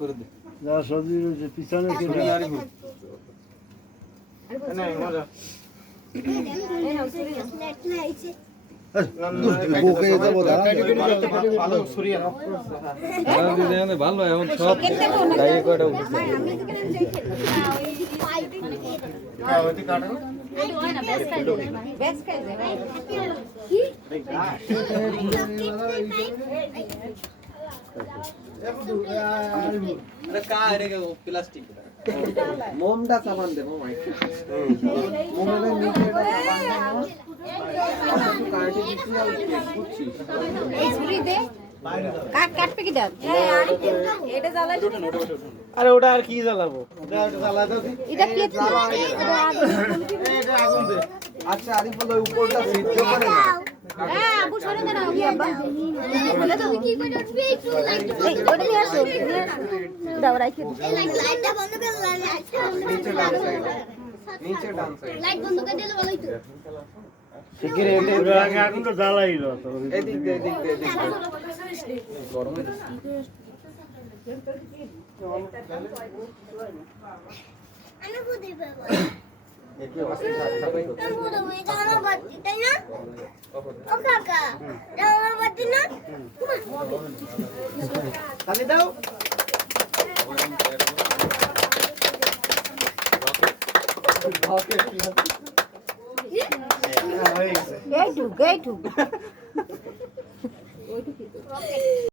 করে দে যা সবজি রয়েছে পিছনে কি ভালো এখন সব গায়ে কয়টা উঠেছে প্লাস্টিক মোমটা সামান দে মোম মোমের নিচে কাটে দিছি আর কুচ্ছি এই ছুরি দে কাটবে কি দাও এটা জ্বালাই আরে ওটা আর কি জ্বালাবো ওটা জ্বালা দাও এটা কি এটা আগুন দে আচ্ছা আরিফ বলে উপরটা সিদ্ধ করে না হ্যাঁ আবু সরে না আমি আব্বা বলে তো কি করে উঠবে একটু লাইট ওটা নিয়ে আসো দাও রাখি এই লাইটটা বন্ধ করে নিচে ডান সাইড নিচে ডান সাইড লাইট বন্ধ করে দিলে ভালোই তো শিগগির এটা আগে আগুন তো জ্বালাইলো তো এদিক দে গরম আমি বুঝি বাবা একটু আসতে থাকবে আমি জানা বাতি তাই না ও কাকা জানা বাতি না খালি দাও এইটুক